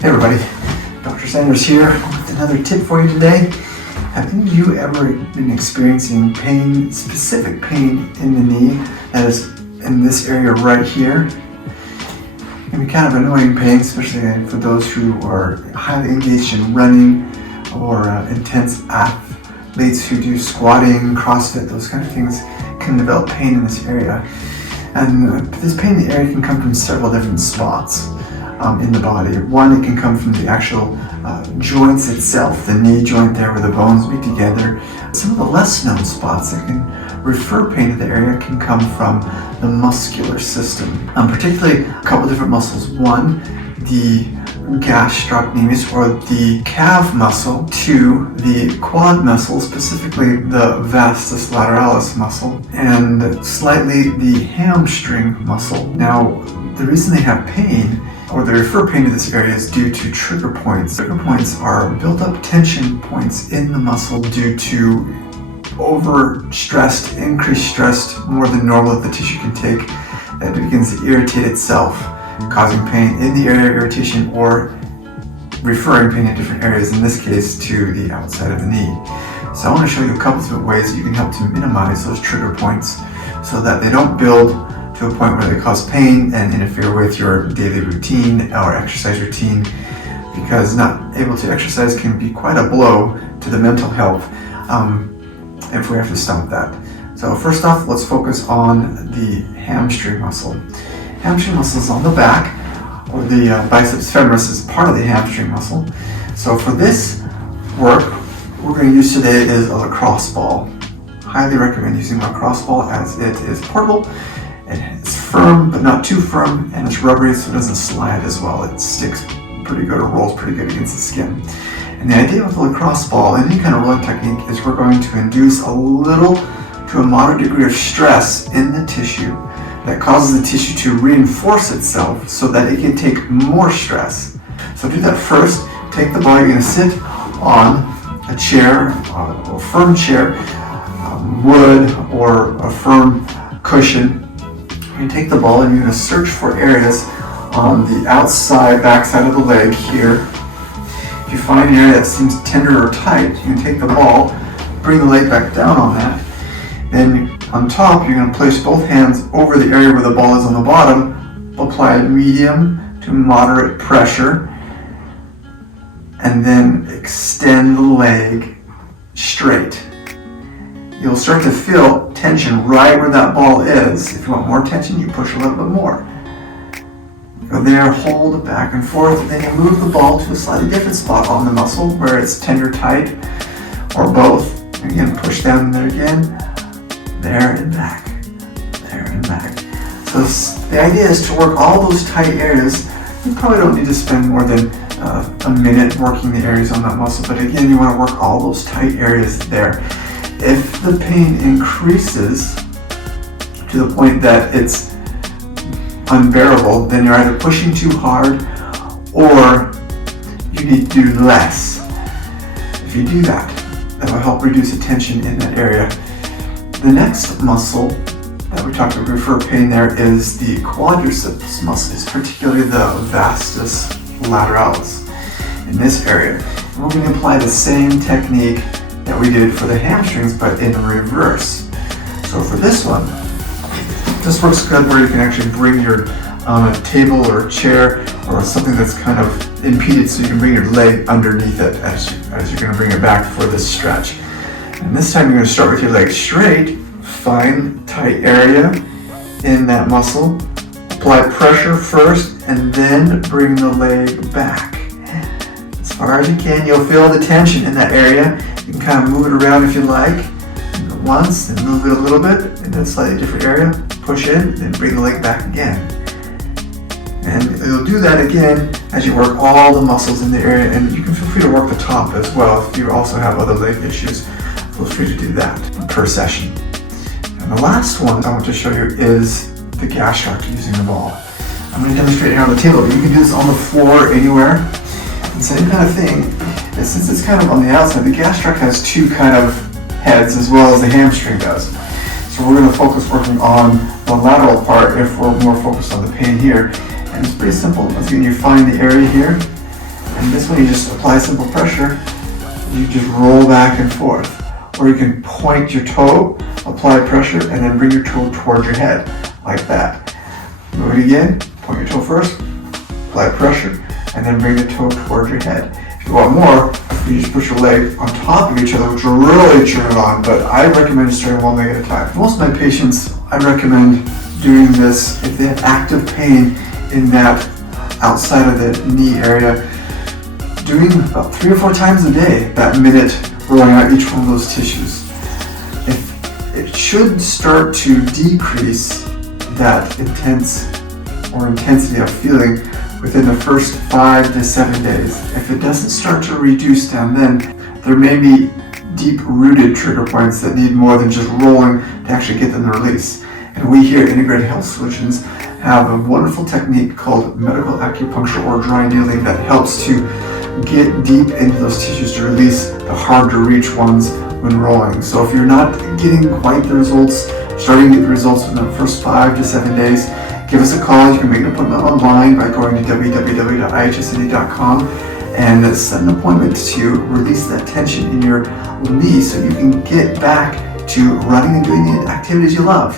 Hey everybody, Dr. Sanders here with another tip for you today. Have any of you ever been experiencing pain, specific pain in the knee that is in this area right here? It can be kind of annoying pain, especially for those who are highly engaged in running or intense athletes who do squatting, CrossFit, those kind of things can develop pain in this area. And this pain in the area can come from several different spots in the body. One, it can come from the actual joints itself, the knee joint there where the bones meet together. Some of the less known spots that can refer pain to the area can come from the muscular system, particularly a couple different muscles. One, the gastrocnemius or the calf muscle. Two, the quad muscle, specifically the vastus lateralis muscle, and slightly the hamstring muscle. Now, the reason they have pain or they refer pain to this area is due to trigger points. Trigger points are built up tension points in the muscle due to overstressed, increased stress, more than normal that the tissue can take, that begins to irritate itself, causing pain in the area of irritation or referring pain in different areas, in this case to the outside of the knee. So I want to show you a couple different ways you can help to minimize those trigger points so that they don't build to a point where they cause pain and interfere with your daily routine or exercise routine, because not able to exercise can be quite a blow to the mental health if we have to stop that. So first off, let's focus on the hamstring muscle. Hamstring muscle is on the back, or the biceps femoris is part of the hamstring muscle. So for this work, we're going to use today is a lacrosse ball. Highly recommend using a lacrosse ball as it is portable. And it's firm, but not too firm, and it's rubbery, so it doesn't slide as well. It sticks pretty good or rolls pretty good against the skin. And the idea with the lacrosse ball, and any kind of rolling technique, is we're going to induce a little to a moderate degree of stress in the tissue that causes the tissue to reinforce itself so that it can take more stress. So do that first. Take the ball, you're going to sit on a chair, a firm chair, wood, or a firm cushion. You take the ball and you're going to search for areas on the outside, backside of the leg here. If you find an area that seems tender or tight, you can take the ball, bring the leg back down on that. Then on top, you're going to place both hands over the area where the ball is on the bottom, apply medium to moderate pressure, and then extend the leg straight. You'll start to feel tension right where that ball is. If you want more tension, you push a little bit more. Go there, hold it back and forth, and then you move the ball to a slightly different spot on the muscle where it's tender, tight, or both. Again, push down there again, there and back, there and back. So the idea is to work all those tight areas. You probably don't need to spend more than a minute working the areas on that muscle, but again, you want to work all those tight areas there. If the pain increases to the point that it's unbearable, then you're either pushing too hard or you need to do less. If you do that, that will help reduce the tension in that area. The next muscle that we talked about refer pain there is the quadriceps muscles, particularly the vastus lateralis in this area. And we're going to apply the same technique that we did for the hamstrings, but in reverse. So for this one, this works good where you can actually bring your table or chair or something that's kind of impeded, so you can bring your leg underneath it as you're going to bring it back for this stretch. And this time you're going to start with your leg straight, find tight area in that muscle, apply pressure first, and then bring the leg back. As far as you can, you'll feel the tension in that area. You can kind of move it around if you like, once, and move it a little bit in a slightly different area, push in, then bring the leg back again. And you'll do that again as you work all the muscles in the area, and you can feel free to work the top as well if you also have other leg issues. Feel free to do that per session. And the last one I want to show you is the gastroc using the ball. I'm going to demonstrate here on the table, but you can do this on the floor anywhere. And same kind of thing, is since it's kind of on the outside, the gastroc has two kind of heads as well as the hamstring does. So we're going to focus working on the lateral part if we're more focused on the pain here. And it's pretty simple. Once again, you find the area here, And this one you just apply simple pressure, you just roll back and forth. Or you can point your toe, apply pressure, and then bring your toe towards your head, like that. Move it again, point your toe first, apply pressure, and then bring the toe towards your head. If you want more, you just put your leg on top of each other, which will really turn it on, but I recommend just doing one leg at a time. For most of my patients, I recommend doing this if they have active pain in that outside of the knee area, doing about 3 or 4 times a day, that minute rolling out each one of those tissues. It should start to decrease that intensity of feeling within the first 5 to 7 days. If it doesn't start to reduce down then, there may be deep-rooted trigger points that need more than just rolling to actually get them to release. And we here at Integrated Health Solutions have a wonderful technique called medical acupuncture or dry needling that helps to get deep into those tissues to release the hard to reach ones when rolling. So if you're not getting quite the results, starting to get the results within the first 5 to 7 days, give us a call. You can make an appointment online by going to www.ihscity.com and set an appointment to release that tension in your knee so you can get back to running and doing the activities you love.